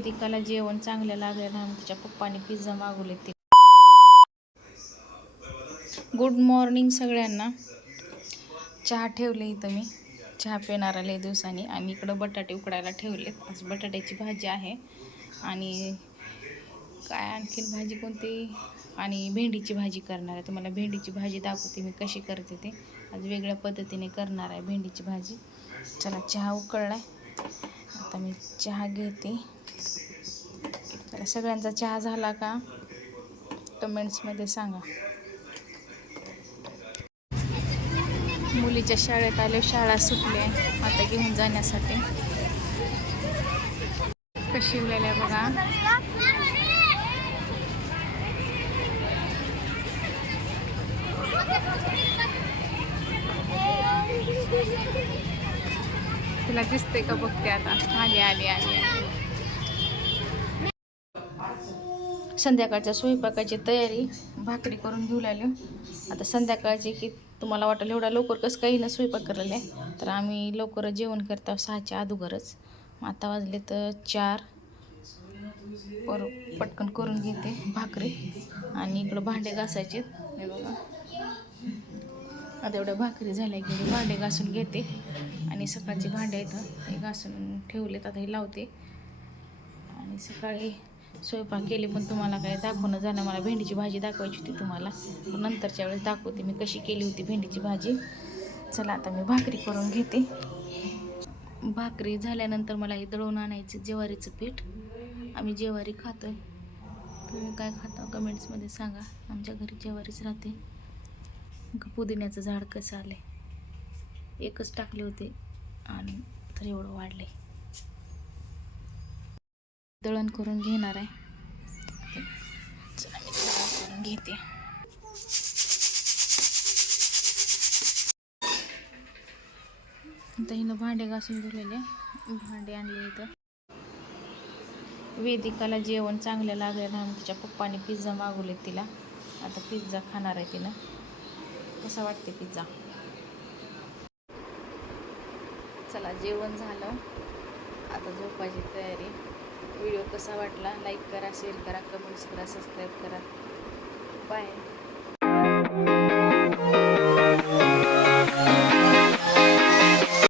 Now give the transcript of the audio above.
वेदिकाला जेवण चांगलं लागलं म्हणून तिच्या पप्पाने पिझ्झा मागवले ते. गुड मॉर्निंग सगळ्यांना. चहा ठेवले इथं मी, चहा पिणारा लय दिवसांनी. आणि इकडं बटाटे उकडायला ठेवलेत. आज बटाट्याची भाजी आहे आणि काय आणखीन भाजी कोणती, आणि भेंडीची भाजी करणार आहे. तुम्हाला भेंडीची भाजी दाखवते मी कशी करते ते. आज वेगळ्या पद्धतीने करणार आहे भेंडीची भाजी. चला, चहा उकळलाय, आता मी चहा घेते. चला, सगळ्यांचा चहा झाला का कमेंट्समध्ये सांगा. मुलीच्या शाळेत आले, शाळा सुटली आहे आता घेऊन जाण्यासाठी. कशी शिवलेल्या बघा. तिला दिसते का बघते आता. आली आली आली. संध्याकाळच्या स्वयंपाकाची तयारी, भाकरी करून घेऊ लागलो. आता संध्याकाळची की तुम्हाला वाटेल एवढा लवकर कसं काही ना स्वयंपाक करायला आहे, तर आम्ही लवकर जेवण करतो 6च्या अगोदरच. आता वाजले तर 4. पटकन करून घेते भाकरी. आणि इकडं भांडे घासायचे हे बघा. आता एवढ्या भाकरी झाल्या की भांडे घासून घेते. आणि सकाळची भांडे इथं हे घासून ठेवलेत, आता हे लावते. आणि सकाळी स्वयंपाक केले पण तुम्हाला काय दाखवणं झालं. मला भेंडीची भाजी दाखवायची होती तुम्हाला, पण नंतरच्या वेळेस दाखवते मी कशी केली होती भेंडीची भाजी. चला, आता मी भाकरी करून घेते. भाकरी झाल्यानंतर मला हे दळून आणायचं ज्वारीचं पीठ. आम्ही ज्वारी खातोय, तुम्ही काय खाता कमेंट्समध्ये सांगा. आमच्या घरी ज्वारीच राहते. पुदिन्याचं झाड कसं आलं, एकच टाकले होते आणि तर एवढं वाढले. दळण करून घेणार आहे. चला, मी दळण करून घेते. आता हिनं भांडे घासून दिलेले, भांडे आणले इथं. वेदिकाला जेवण चांगलं लागलं म्हणून तिच्या पप्पाने पिझ्झा मागवले तिला. आता पिझ्झा खाणार आहे तिनं. कसा वाटते पिझ्झा. चला, जेवण झालं, आता झोपायची तयारी. व्हिडिओ कसा वाटला लाईक करा, शेअर करा, कमेंट्स करा, सबस्क्राईब करा. बाय.